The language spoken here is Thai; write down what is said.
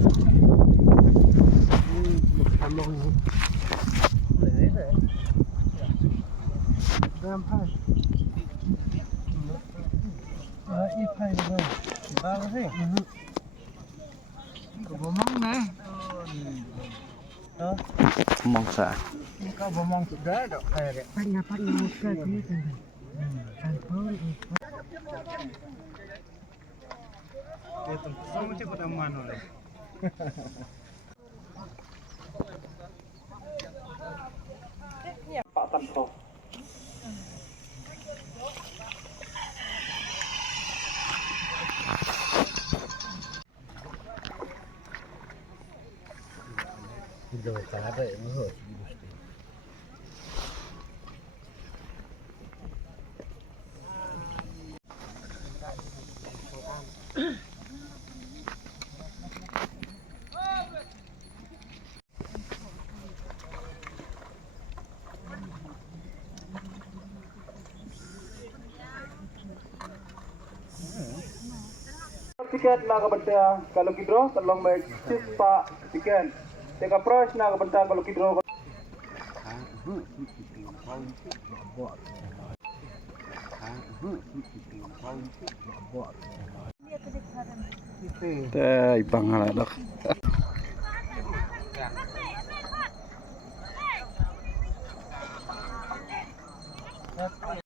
น้ำไผ่อีไผ่เลยบ้าเลยก็บ่มองนะมองสาก็บ่มองสุดได้ดอกแค่เนี่ยปัญญาเกิดขึ้นกันการเพิ่มอีกเดี๋ยวต้องส่งที่กระดามมันเลยปะตันโตDove stare? Non so, ci dico ste. Tiket na kabanta kalau kidro tolong baik sispa tiket. Teka price na kabanta kalau kidro. Ibang hala dok.